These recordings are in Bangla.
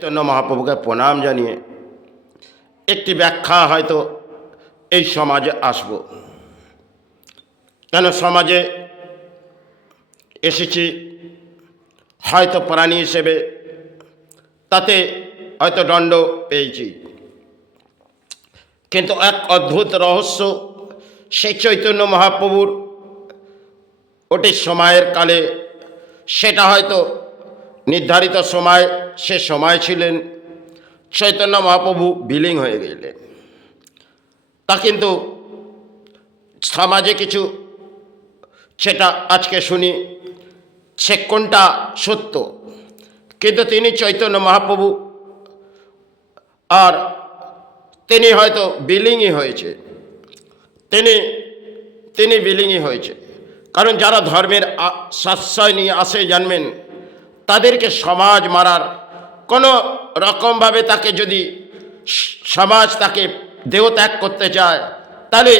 চৈতন্য মহাপ্রভুকে প্রণাম জানিয়ে একটি ব্যাখ্যা হয়তো এই সমাজে আসব। কেন সমাজে এসেছি হয়তো প্রাণী হিসেবে, তাতে হয়তো দণ্ড পেয়েছি, কিন্তু এক অদ্ভুত রহস্য সেই চৈতন্য মহাপ্রভুর ওটি সময়ের কালে, সেটা হয়তো নির্ধারিত সময়, সে সময় ছিলেন চৈতন্য মহাপ্রভু বিলীন হয়ে গেলেন। তা কিন্তু সমাজে কিছু সেটা আজকে শুনি সে কোনটা সত্য, কিন্তু তিনি চৈতন্য মহাপ্রভু আর তিনি হয়তো বিলীনই হয়েছে, তিনি বিলীনই হয়েছে। কারণ যারা ধর্মের সাশ্রয় নিয়ে আসে জানবেন, তাদেরকে সমাজ মারার কোনো রকমভাবে তাকে যদি সমাজ তাকে দেহত্যাগ করতে চায় তাহলে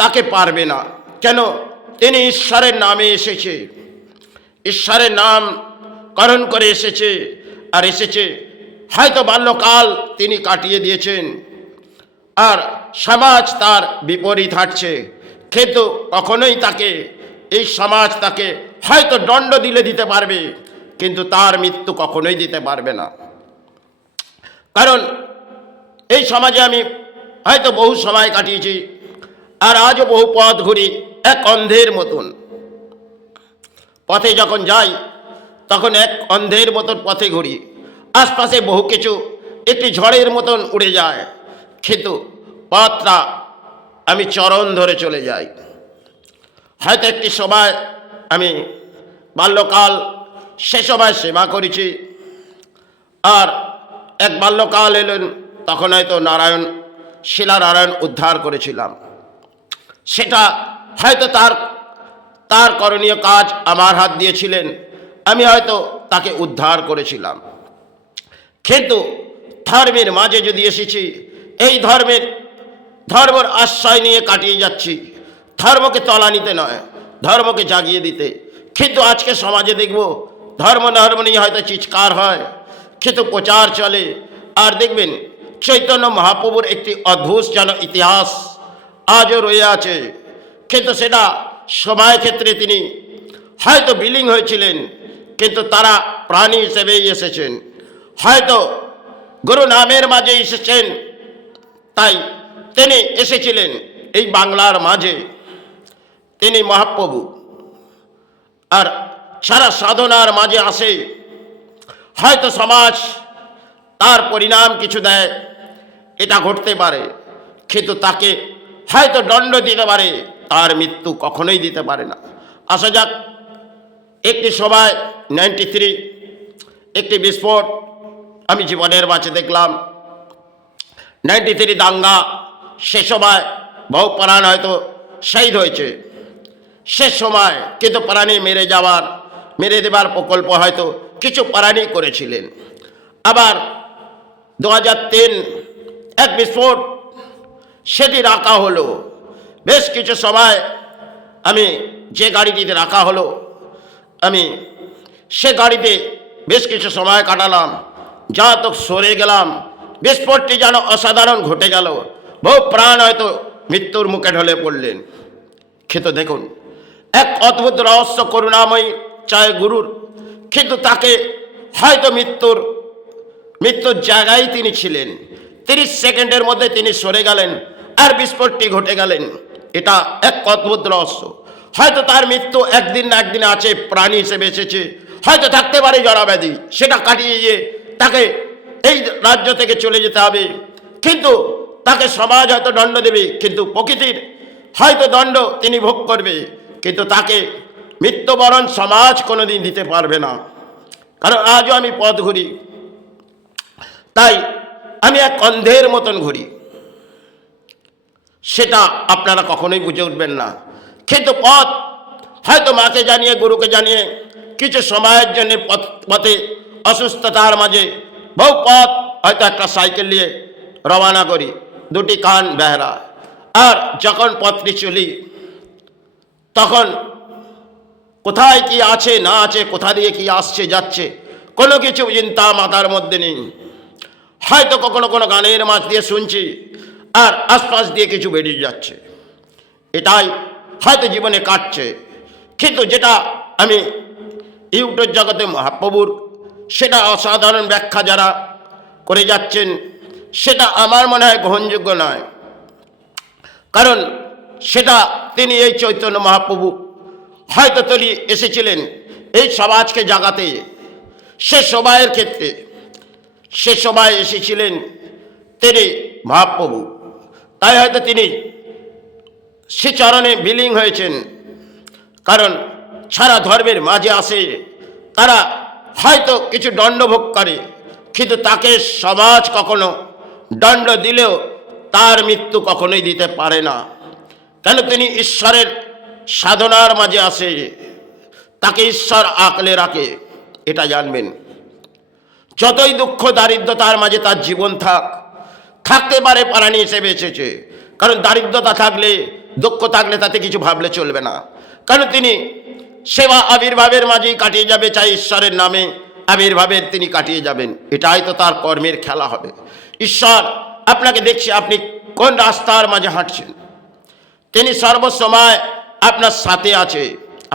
তাকে পারবে না। কেন? তিনি ঈশ্বরের নামে এসেছে, ঈশ্বরের নাম করণ করে এসেছে, আর এসেছে হয়তো বাল্যকাল তিনি কাটিয়ে দিয়েছেন, আর সমাজ তার বিপরীত হাঁটছে, কিন্তু কখনোই তাকে এই সমাজ তাকে হয়তো দণ্ড দিতে পারবে, কিন্তু তার মৃত্যু কখনোই দিতে পারবে না। কারণ এই সমাজে আমি হয়তো বহু সময় কাটিয়েছি, আর আজও বহু পথ ঘুরি এক অন্ধের মতন। পথে যখন যাই তখন এক অন্ধের মতন পথে ঘুরি, আশপাশে বহু কিছু একটি ঝড়ের মতন উড়ে যায়, কিন্তু পথটা আমি চরণ ধরে চলে যাই। হয়তো একটি সময় আমি বাল্যকাল, সে সময় সেবা করেছি, আর এক বাল্যকাল এলেন, তখন হয়তো শিলানারায়ণ উদ্ধার করেছিলাম। সেটা হয়তো তার করণীয় কাজ আমার হাত দিয়েছিলেন, আমি হয়তো তাকে উদ্ধার করেছিলাম। কিন্তু ধর্মের মাঝে যদি এসেছি, এই ধর্মের আশ্রয় নিয়ে কাটিয়ে যাচ্ছি, ধর্মকে তলানিতে নয়, ধর্মকে জাগিয়ে দিতে। কিন্তু আজকে সমাজে দেখব ধর্ম নিয়ে হয়তো চিৎকার হয়, কিন্তু প্রচার চলে। আর দেখবেন চৈতন্য মহাপ্রভুর একটি অদ্ভুত যেন ইতিহাস আজও রয়ে আছে, কিন্তু সেটা সময় ক্ষেত্রে তিনি হয়তো বিলীন হয়েছিলেন, কিন্তু তারা প্রাণী হিসেবেই এসেছেন, হয়তো গুরু নামের মাঝে এসেছেন, তাই তিনি এসেছিলেন এই বাংলার মাঝে, তিনি মহাপ্রভু। আর সারা সাধনার মাঝে আসে, হয়তো সমাজ তার পরিণাম কিছু দেয়, এটা ঘটতে পারে, কিন্তু তাকে হয়তো দণ্ড দিতে পারে, তার মৃত্যু কখনোই দিতে পারে না। আসা যাক, একটি সময় 93 একটি বিস্ফোট আমি জীবনের মাঝে দেখলাম। 93 দাঙ্গা, সে সময় বহু প্রাণ হয়তো শহীদ হয়েছে সে সময়, কিন্তু প্রাণী মেরে দেবার প্রকল্প হয়তো কিছু প্রাণী করেছিলেন। আবার 2003 এক বিস্ফোট, সেটি রাখা হলো। বেশ কিছু সময় আমি যে গাড়িটিতে রাখা হলো, আমি সে গাড়িতে বেশ কিছু সময় কাটালাম, যা তো সরে গেলাম, বিস্ফোটটি যেন অসাধারণ ঘটে গেল, বহু প্রাণ হয়তো মৃত্যুর মুখে ঢলে পড়লেন। কিন্তু দেখুন, এক অদ্ভুত রহস্য করুণাময়ী চায় গুরুর, কিন্তু তাকে হয়তো মৃত্যুর জায়গায় তিনি ছিলেন, 30 সেকেন্ডের মধ্যে তিনি সরে গেলেন, আর বিস্ফোটটি ঘটে গেলেন। এটা এক অদ্ভুত রহস্য। হয়তো তার মৃত্যু একদিন না একদিন আছে, প্রাণী হিসেবে এসেছে, হয়তো থাকতে পারে জরাব্যাধি, সেটা কাটিয়ে গিয়ে তাকে এই রাজ্য থেকে চলে যেতে হবে, কিন্তু তাকে সমাজ হয়তো দণ্ড দেবে, কিন্তু প্রকৃতির হয়তো দণ্ড তিনি ভোগ করবে, কিন্তু তাকে মৃত্যুবরণ সমাজ কোনোদিন দিতে পারবে না। কারণ আজও আমি পথ ঘুরি, তাই আমি এক অন্ধের মতন ঘুরি, সেটা আপনারা কখনোই বুঝে উঠবেন না। কিন্তু পথ হয়তো মাকে জানিয়ে, গুরুকে জানিয়ে কিছু সময়ের জন্য পথে অসুস্থতার মাঝে বহু পথ হয়তো একটা সাইকেল নিয়ে রওনা করি, দুটি কান বেহরা, আর যখন পথটি চলি তখন কোথায় কি আছে না আছে, কোথা দিয়ে কি আসছে যাচ্ছে, কোনো কিছু চিন্তা মাথার মধ্যে নেই। হয়তো কখনো কোনো গানের মাঝ দিয়ে শুনছি আর আশপাশ দিয়ে কিছু বেরিয়ে যাচ্ছে, এটাই হয়তো জীবনে কাটছে। কিন্তু যেটা আমি ইউটিউব জগতে মহাপ্রভুর সেটা অসাধারণ ব্যাখ্যা যারা করে যাচ্ছেন, সেটা আমার মনে হয় গ্রহণযোগ্য নয়। কারণ সেটা তিনি এই চৈতন্য মহাপ্রভু হয়তো তৈরি এসেছিলেন এই সমাজকে জাগাতে। সে সবাইয়ের ক্ষেত্রে সে সবাই এসেছিলেন তিনি মহাপ্রভু, তাই হয়তো তিনি সে চরণে বিলীন হয়েছেন। কারণ সারা ধর্মের মাঝে আসে, তারা হয়তো কিছু দণ্ডভোগ করে, কিন্তু তাকে সমাজ কখনো দণ্ড দিলেও তার মৃত্যু কখনোই দিতে পারে না। কেন তিনি ঈশ্বরের সাধনার মাঝে আসে, তাকে ঈশ্বর আঁকলে রাখে, এটা জানবেন। যতই দুঃখ দারিদ্রতার মাঝে তার জীবন থাকতে পারে, প্রাণী হিসেবে এসেছে। কারণ দারিদ্রতা থাকলে, দুঃখ থাকলে তাতে কিছু ভাবলে চলবে না। কারণ তিনি সেবা আবির্ভাবের মাঝেই কাটিয়ে যাবে, চাই ঈশ্বরের নামে আবির্ভাবের তিনি কাটিয়ে যাবেন। এটাই তো তার কর্মের খেলা হবে। ঈশ্বর আপনাকে দেখছে আপনি কোন রাস্তার মাঝে হাঁটছেন, তিনি সর্বসময় আপনার সাথে আছে,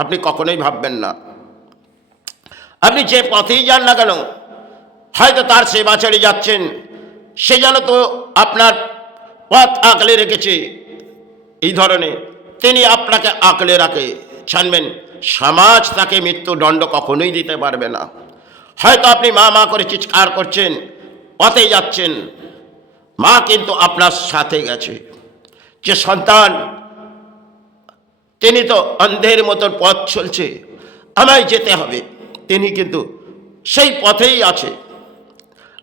আপনি কখনোই ভাববেন না। আপনি যে পথেই যান না কেন, হয়তো তার সেবা ছেড়ে যাচ্ছেন, সে যেন তো আপনার পথ আঁকলে রেখেছে। এই ধরনের তিনি আপনাকে আঁকলে রাখে, জানবেন সমাজ তাকে মৃত্যুদণ্ড কখনোই দিতে পারবে না। হয়তো আপনি মা মা করে চিৎকার করছেন, পথে যাচ্ছেন, মা কিন্তু আপনার সাথে গেছে। যে সন্তান তিনি তো অন্ধের মতন পথ চলছে, আমায় যেতে হবে, তিনি কিন্তু সেই পথেই আছে।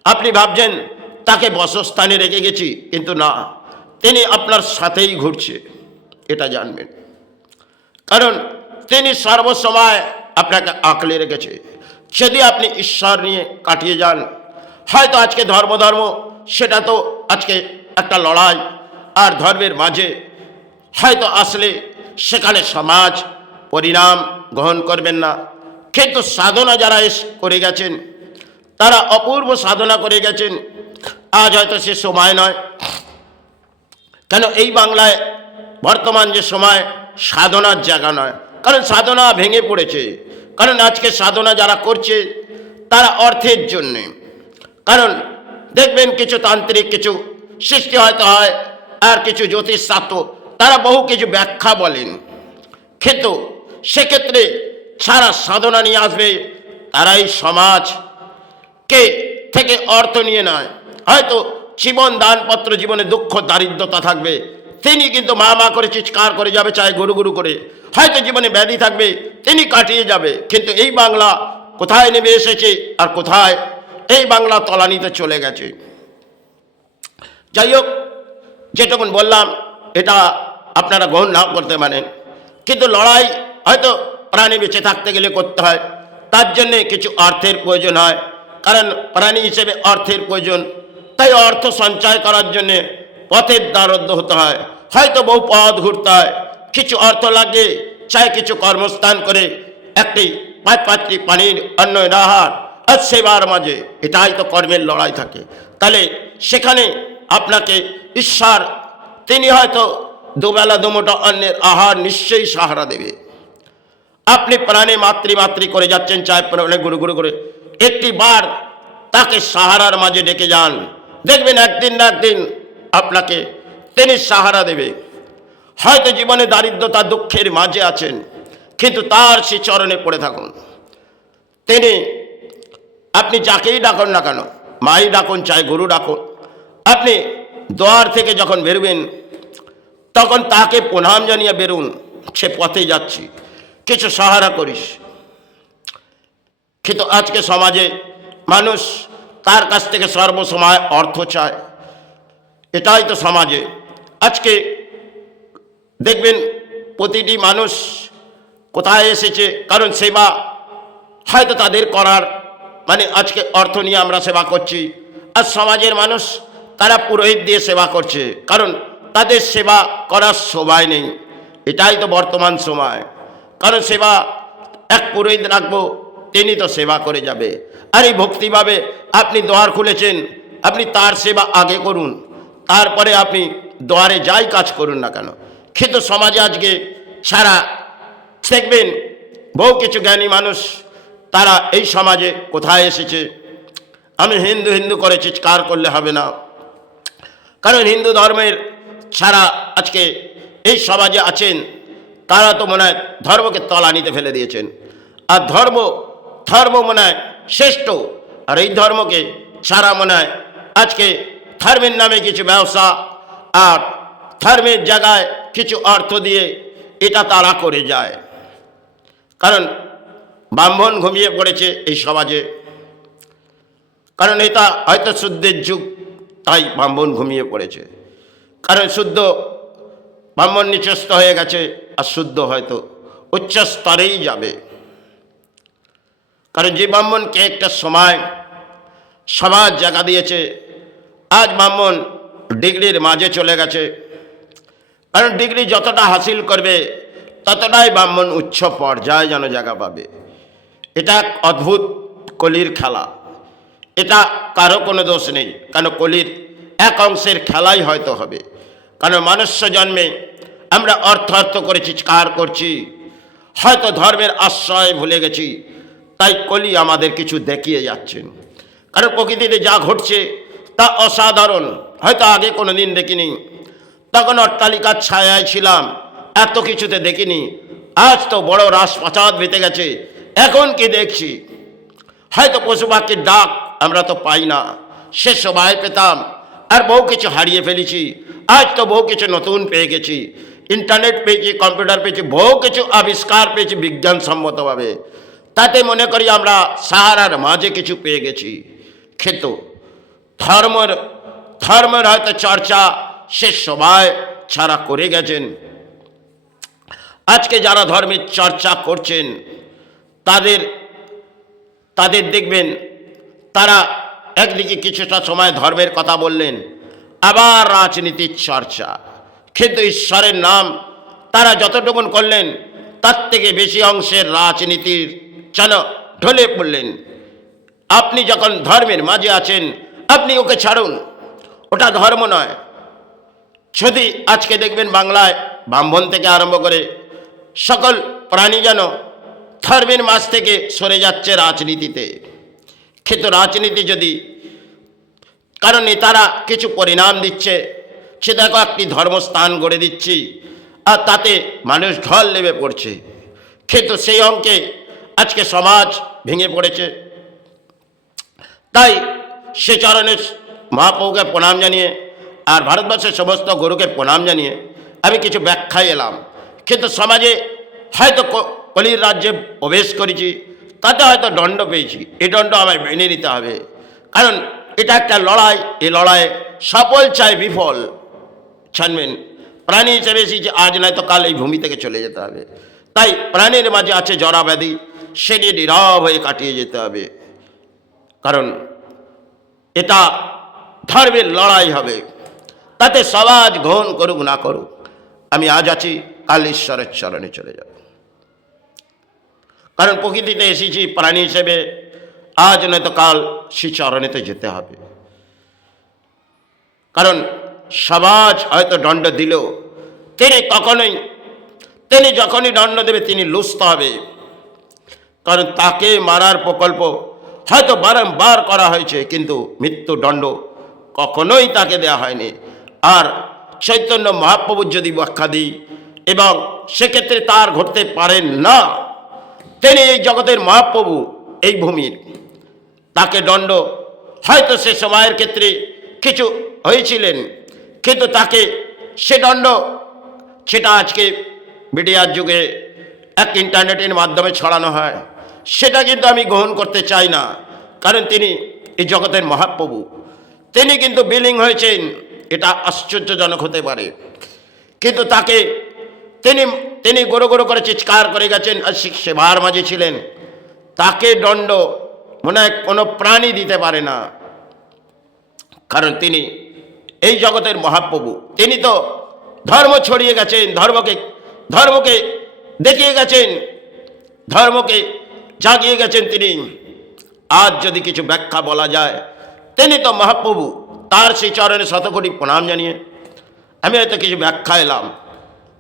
আপনি ভাবছেন তাকে বসস্থানে রেখে গেছি, কিন্তু না, তিনি আপনার সাথেই ঘুরছে, এটা জানবেন। কারণ তিনি সর্বসময় আপনাকে আঁকলে রেখেছে। যদি আপনি ঈশ্বর নিয়ে কাটিয়ে যান, হয়তো আজকে ধর্ম সেটা তো আজকে একটা লড়াই, আর ধর্মের মাঝে হয়তো আসলে সেখানে সমাজ পরিণাম গ্রহণ করবেন না। কিন্তু সাধনা যারা করে গেছেন, তারা অপূর্ব সাধনা করে গেছেন। আজ হয়তো সে সময় নয়, কেন এই বাংলায় বর্তমান যে সময় সাধনার জায়গা নয়, কারণ সাধনা ভেঙে পড়েছে। কারণ আজকে সাধনা যারা করছে তারা অর্থের জন্যে। কারণ দেখবেন কিছু তান্ত্রিক কিছু সৃষ্টি হয়তো হয়, আর কিছু জ্যোতিষশাস্ত্র তারা বহু কিছু ব্যাখ্যা বলেন, কিন্তু সেক্ষেত্রে সারা সাধনা নিয়ে আসবে তারাই সমাজকে থেকে অর্থ নিয়ে নয়। হয়তো জীবন দানপত্র, জীবনে দুঃখ দারিদ্রতা থাকবে, তিনি কিন্তু মা মা করে চিৎকার করে যাবে, চাই গুরু গুরু করে। হয়তো জীবনে ব্যাধি থাকবে, তিনি কাটিয়ে যাবে। কিন্তু এই বাংলা কোথায় নেমে এসেছে আর কোথায় এই বাংলা তলানিতে চলে গেছে। যাই হোক, যেটুকুন বললাম এটা আপনারা গ্রহণ না করতে মানেন, কিন্তু লড়াই হয়তো প্রাণী বেঁচে থাকতে গেলে করতে হয়, তার জন্যে কিছু অর্থের প্রয়োজন হয়। কারণ প্রাণী হিসেবে অর্থের প্রয়োজন, তাই অর্থ সঞ্চয় করার জন্যে পথের দ্বারস্থ হতে হয়। হয়তো বহু পথ ঘুরতে হয়, কিছু অর্থ লাগে, চাই কিছু কর্মস্থান করে একটি 5 পানির অন্ন আহার আর সেবার মাঝে, এটাই তো কর্মের লড়াই থাকে। তাহলে সেখানে আপনাকে ঈশ্বর তিনি হয়তো দুবেলা দুমুঠো অন্যের আহার নিশ্চয়ই সাহারা দেবে। আপনি প্রাণে মাতৃ করে যাচ্ছেন, চাই প্রাণে গুরু গুরু করে, একটি বার তাকে সাহারার মাঝে ডেকে যান, দেখবেন একদিন না একদিন আপনাকে তিনি সাহারা দেবে। হয়তো জীবনে দারিদ্রতা দুঃখের মাঝে আছেন, কিন্তু তার সে চরণে পড়ে থাকুন। তিনি আপনি যাকেই ডাকুন না কেন, মাই ডাকুন চাই গুরু ডাকুন, আপনি দ্বার থেকে যখন বেরোবেন তখন তাকে প্রণাম জানিয়ে বেরুন, সে পথে যাচ্ছি, কিছু সাহারা করিস। কিন্তু আজকে সমাজে মানুষ তার কাছ থেকে সর্বসময় অর্থ চায়, এটাই তো সমাজে আজকে দেখবেন প্রতিটি মানুষ কোথায় এসেছে, কারণ সেবা হয়তো তাদের করার মানে আজকে অর্থ নিয়ে আমরা সেবা করছি, আর সমাজের মানুষ তারা পুরোহিত দিয়ে সেবা করছে, কারণ তাদের সেবা করার সময় নেই। এটাই তো বর্তমান সময়। কারণ সেবা এক পুরোহিত রাখবো, তিনি তো সেবা করে যাবে। আর এই ভক্তিভাবে আপনি দ্বার খুলেছেন, আপনি তার সেবা আগে করুন, তারপরে আপনি দ্বারে যাই কাজ করুন না কেন। কিন্তু সমাজে আজকে সারা দেখবেন বহু কিছু জ্ঞানী মানুষ তারা এই সমাজে কোথায় এসেছে, আমি হিন্দু হিন্দু করে চিৎকার করলে হবে না, কারণ হিন্দু ধর্মের সারা আজকে এই সমাজে আছেন তারা তো মনে হয় ধর্মকে তলানিতে ফেলে দিয়েছেন, আর ধর্ম মনে হয় শ্রেষ্ঠ, আর এই ধর্মকে সারা মনে হয় আজকে ধর্মের নামে কিছু ব্যবসা আর ধর্মের জায়গায় কিছু অর্থ দিয়ে এটা তারা করে যায়। কারণ ব্রাহ্মণ ঘুমিয়ে পড়েছে এই সমাজে, কারণ এটা হয়তো শুদ্ধের যুগ, তাই ব্রাহ্মণ ঘুমিয়ে পড়েছে। কারণ শুদ্ধ ব্রাহ্মণ নিচস্থ হয়ে গেছে, আর শুদ্ধ হয়তো উচ্চ স্তরেই যাবে। কারণ যে ব্রাহ্মণকে একটা সময় সমাজ জায়গা দিয়েছে, আজ ব্রাহ্মণ ডিগ্রির মাঝে চলে গেছে। কারণ ডিগ্রি যতটা হাসিল করবে ততটাই ব্রাহ্মণ উচ্চ পর্যায়ে যেন জায়গা পাবে। এটা এক অদ্ভুত কলির খেলা, এটা কারো কোনো দোষ নেই, কারণ কলির এক অংশের খেলাই হয়তো হবে। কারণ মনুষ্য জন্মে আমরা অর্থ করে চিৎকার করছি, হয়তো ধর্মের আশ্রয় ভুলে গেছি, তাই কলি আমাদের কিছু দেখিয়ে যাচ্ছেন। কারণ প্রকৃতিতে যা ঘটছে তা অসাধারণ, হয়তো আগে কোনো দিন দেখিনি, তখন অট্টালিকার ছায়ায় ছিলাম, এত কিছুতে দেখিনি। আজ তো বড় রাজপ্রাসাদ বেঁধে গেছে, এখন কি দেখছি, হয়তো পশু পাখির ডাক আমরা তো পাই না, সে সবাই পেতাম, আর বহু কিছু হারিয়ে ফেলেছি। আজ তো বহু কিছু নতুন পেয়ে গেছি, ইন্টারনেট পেয়েছি, কম্পিউটার পেয়েছি, বহু কিছু আবিষ্কার পেয়েছি বিজ্ঞানসম্মতভাবে, তাতে মনে করি আমরা সাহারার মাঝে কিছু পেয়ে গেছি। কিন্তু ধর্মের হয়তো চর্চা সে সবাই ছাড়া করে গেছেন। আজকে যারা ধর্মের চর্চা করছেন তাদের দেখবেন তারা একদিকে কিছুটা সময় ধর্মের কথা বললেন, আবার রাজনীতির চর্চা, কিন্তু ঈশ্বরের নাম তারা যতটুকুন করলেন তার থেকে বেশি অংশের রাজনীতির যেন ঢলে পড়লেন। আপনি যখন ধর্মের মাঝে আছেন আপনি ওকে ছাড়ুন, ওটা ধর্ম নয়। যদি আজকে দেখবেন বাংলায় ব্রাহ্মণ থেকে আরম্ভ করে সকল প্রাণী যেন ধর্মের মাঝ থেকে সরে যাচ্ছে রাজনীতিতে। কিন্তু রাজনীতি যদি কারণ নেতারা কিছু পরিণাম দিচ্ছে, সে দেখো একটি ধর্মস্থান গড়ে দিচ্ছি, আর তাতে মানুষ ঢল নেমে পড়ছে, কিন্তু সেই অঙ্কে আজকে সমাজ ভেঙে পড়েছে। তাই সে চরণে মহাপ্রভুকে প্রণাম জানিয়ে আর ভারতবর্ষের সমস্ত গুরুকে প্রণাম জানিয়ে আমি কিছু ব্যাখ্যায় এলাম। কিন্তু সমাজে হয়তো কলির রাজ্যে প্রবেশ করেছি, তাতে হয়তো দণ্ড পেয়েছি, এই দণ্ড আমায় মেনে নিতে হবে, কারণ এটা একটা লড়াই। এই লড়াইয়ে সফল চাই বিফল ছাড়বেন। প্রাণী হিসেবে এসেছি, আজ নয় তো কাল এই ভূমি থেকে চলে যেতে হবে। তাই প্রাণীর মাঝে আছে জরা ব্যাধি, সেটি নীরব হয়ে কাটিয়ে যেতে হবে, কারণ এটা ধর্মের লড়াই হবে। তাতে সমাজ গ্রহণ করুক না করুক, আমি আজ আছি, কাল ঈশ্বরের চরণে চলে যাব। কারণ প্রকৃতিতে এসেছি প্রাণী হিসেবে, আজ নয়তো কাল সে চরণেতে যেতে হবে। কারণ সমাজ হয়তো দণ্ড দিলেও তিনি যখনই দণ্ড দেবে তিনি লুপ্ত হবে, কারণ তাকে মারার প্রকল্প হয়তো বারংবার করা হয়েছে, কিন্তু মৃত্যুদণ্ড কখনোই তাকে দেয়া হয়নি। আর চৈতন্য মহাপ্রভুর যদি ব্যাখ্যা দিই, এবং সেক্ষেত্রে তার ঘটতে পারেন না, তিনি এই জগতের মহাপ্রভু, এই ভূমির, তাকে দণ্ড হয়তো সে সময়ের ক্ষেত্রে কিছু হয়েছিলেন, কিন্তু তাকে সে দণ্ড সেটা আজকে মিডিয়ার যুগে এক ইন্টারনেটের মাধ্যমে ছড়ানো হয়, সেটা কিন্তু আমি গ্রহণ করতে চাই না। কারণ তিনি এই জগতের মহাপ্রভু, তিনি কিন্তু বিলীন হয়েছেন, এটা আশ্চর্যজনক হতে পারে, কিন্তু তাকে তিনি গড়ো গড়ো করে চিৎকার করে গেছেন, আর সেবার মাঝে ছিলেন। তাকে দণ্ড মনে হয় কোনো প্রাণী দিতে পারে না, কারণ তিনি এই জগতের মহাপ্রভু। তিনি তো ধর্ম ছড়িয়ে গেছেন, ধর্মকে দেখিয়ে গেছেন, ধর্মকে জাগিয়ে গেছেন তিনি। আজ যদি কিছু ব্যাখ্যা বলা যায়, তিনি তো মহাপ্রভু, তার সেই চরণে শতকোটি প্রণাম জানিয়ে আমি হয়তো কিছু ব্যাখ্যা এলাম,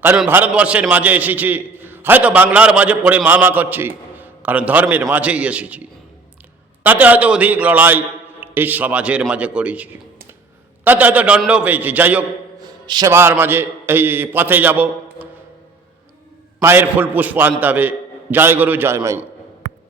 কারণ ভারতবর্ষের মাঝে এসেছি, হয়তো বাংলার মাঝে পড়ে মা করছি, কারণ ধর্মের মাঝেই এসেছি। তাতে হয়তো অধিক লড়াই এই সমাজের মাঝে করেছি, তাতে হয়তো দণ্ডও পেয়েছি। যাই হোক, সেবার মাঝে এই পথে যাব, মায়ের ফুল পুষ্প আনতে হবে। জয় গুরু, জয় মাই।